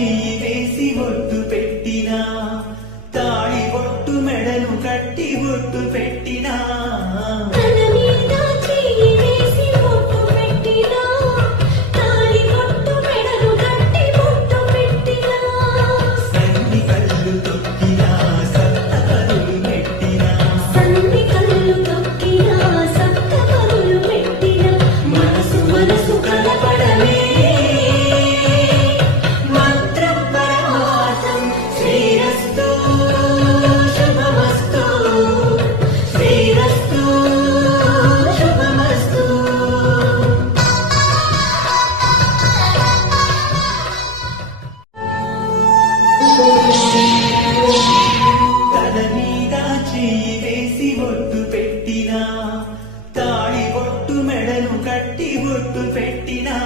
చెయ్యి వేసి ఒట్టు పెట్టినా, తాళి ఒట్టు మెడను కట్టి ఒట్టు పెట్టినా, సన్ని కళ్ళు తొక్కినా సప్త కరులు పెట్టినా, మనసు మనసు కలపడమే మంత్రం పరమార్థం. శ్రీరస్తు శుభమస్తు, శ్రీరస్తు శుభమస్తు. తల మీద చెయ్యి వేసి ఒట్టు పెట్టినా, తాళి ఒట్టు మెడను కట్టి ఒట్టు పెట్టినా,